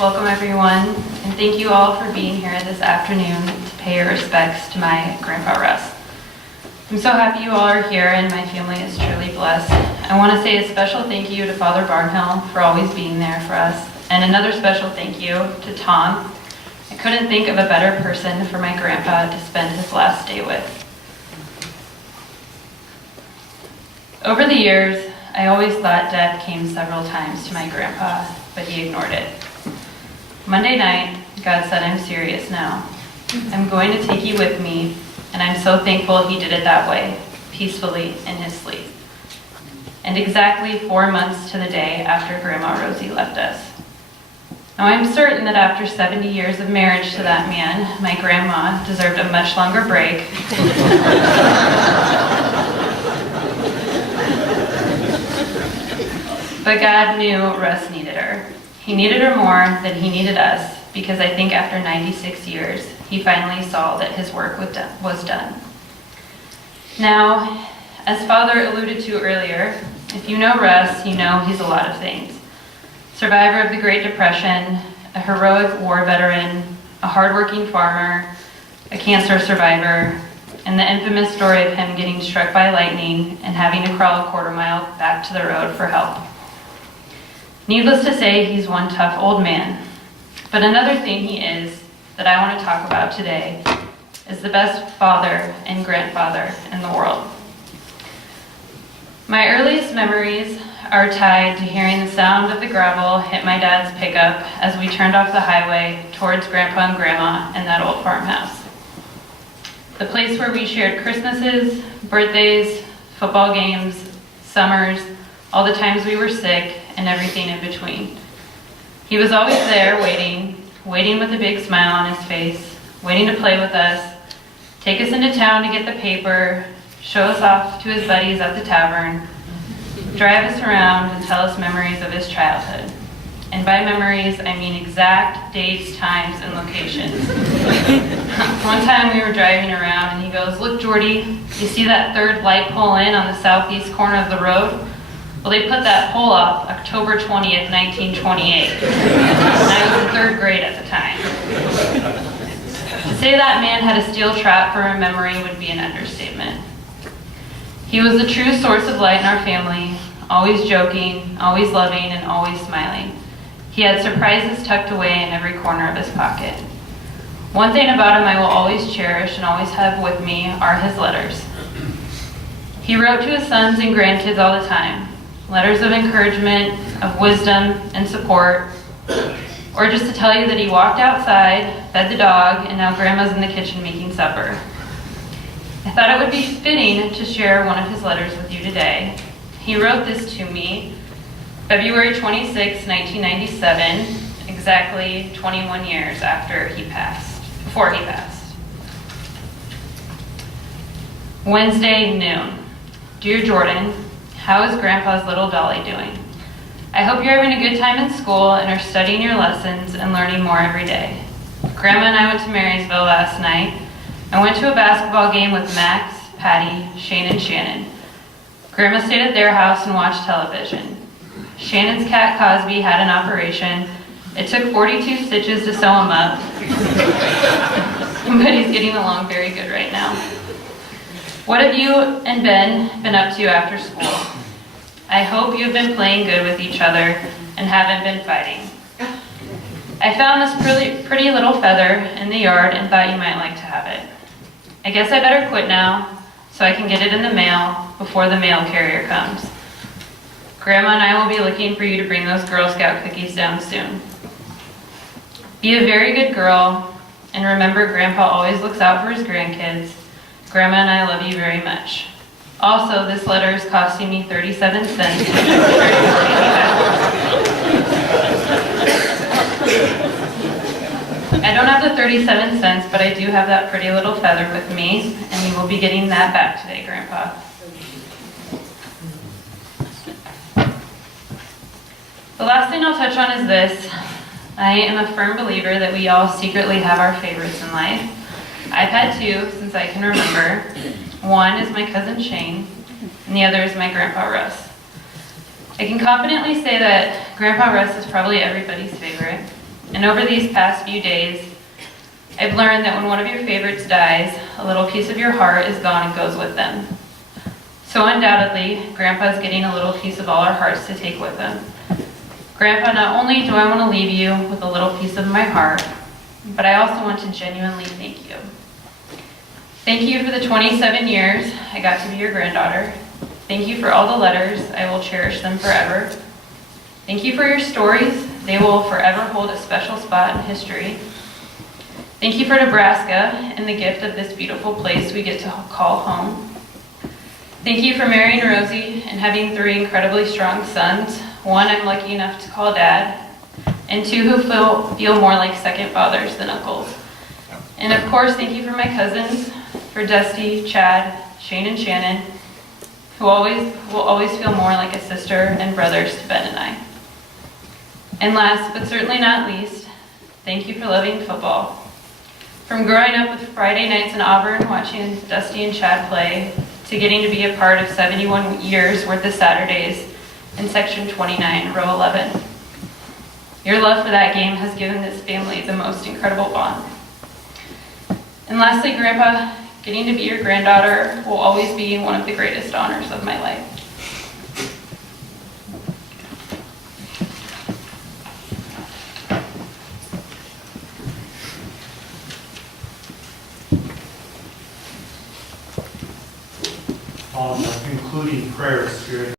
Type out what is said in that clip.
Welcome everyone, and thank you all for being here this afternoon to pay your respects to my Grandpa Russ. I'm so happy you all are here and my family is truly blessed. I want to say a special thank you to Father Barnhill for always being there for us, and another special thank you to Tom. I couldn't think of a better person for my grandpa to spend his last day with. Over the years, I always thought death came several times to my grandpa, but he ignored it. Monday night, God said, "I'm serious now. I'm going to take you with me," and I'm so thankful he did it that way, peacefully in his sleep. And exactly 4 months to the day after Grandma Rosie left us. Now I'm certain that after 70 years of marriage to that man, my grandma deserved a much longer break. But God knew Russ needed her. He needed her more than he needed us, because I think after 96 years, he finally saw that his work was done. Now, as Father alluded to earlier, if you know Russ, you know he's a lot of things. Survivor of the Great Depression, a heroic war veteran, a hardworking farmer, a cancer survivor, and the infamous story of him getting struck by lightning and having to crawl a quarter-mile back to the road for help. Needless to say, he's one tough old man. But another thing he is that I want to talk about today is the best father and grandfather in the world. My earliest memories are tied to hearing the sound of the gravel hit my dad's pickup as we turned off the highway towards Grandpa and Grandma in that old farmhouse. The place where we shared Christmases, birthdays, football games, summers, all the times we were sick, and everything in between. He was always there waiting with a big smile on his face, waiting to play with us, take us into town to get the paper, show us off to his buddies at the tavern, drive us around and tell us memories of his childhood. And by memories, I mean exact dates, times, and locations. One time we were driving around and he goes, "Look, Jordy, you see that third light pole in on the southeast corner of the road? Well, they put that pole up October 20th, 1928. And I was in 3rd grade at the time." To say that man had a steel trap for a memory would be an understatement. He was the true source of light in our family, always joking, always loving, and always smiling. He had surprises tucked away in every corner of his pocket. One thing about him I will always cherish and always have with me are his letters. He wrote to his sons and grandkids all the time. Letters of encouragement, of wisdom and support, or just to tell you that he walked outside, fed the dog, and now Grandma's in the kitchen making supper. I thought it would be fitting to share one of his letters with you today. He wrote this to me February 26, 1997, exactly 21 years before he passed. Wednesday noon. Dear Jordan, how is Grandpa's little Dolly doing? I hope you're having a good time in school and are studying your lessons and learning more every day. Grandma and I went to Marysville last night. I went to a basketball game with Max, Patty, Shane, and Shannon. Grandma stayed at their house and watched television. Shannon's cat Cosby had an operation. It took 42 stitches to sew him up, but he's getting along very good right now. What have you and Ben been up to after school? I hope you've been playing good with each other and haven't been fighting. I found this pretty little feather in the yard and thought you might like to have it. I guess I better quit now so I can get it in the mail before the mail carrier comes. Grandma and I will be looking for you to bring those Girl Scout cookies down soon. Be a very good girl, and remember Grandpa always looks out for his grandkids. Grandma and I love you very much. Also, this letter is costing me 37 cents. I don't have the 37 cents, but I do have that pretty little feather with me, and you will be getting that back today, Grandpa. The last thing I'll touch on is this. I am a firm believer that we all secretly have our favorites in life. I've had 2 since I can remember. One is my cousin Shane, and the other is my Grandpa Russ. I can confidently say that Grandpa Russ is probably everybody's favorite. And over these past few days, I've learned that when one of your favorites dies, a little piece of your heart is gone and goes with them. So undoubtedly, Grandpa's getting a little piece of all our hearts to take with him. Grandpa, not only do I want to leave you with a little piece of my heart, but I also want to genuinely thank you. Thank you for the 27 years I got to be your granddaughter. Thank you for all the letters. I will cherish them forever. Thank you for your stories. They will forever hold a special spot in history. Thank you for Nebraska and the gift of this beautiful place we get to call home. Thank you for marrying Rosie and having 3 incredibly strong sons. 1 I'm lucky enough to call Dad, and 2 who feel more like second fathers than uncles. And of course, thank you for my cousins, for Dusty, Chad, Shane, and Shannon, who will always feel more like a sister and brothers to Ben and I. And last, but certainly not least, thank you for loving football. From growing up with Friday nights in Auburn, watching Dusty and Chad play, to getting to be a part of 71 years worth of Saturdays in Section 29, Row 11. Your love for that game has given this family the most incredible bond. And lastly, Grandpa, getting to be your granddaughter will always be one of the greatest honors of my life. Concluding prayers here.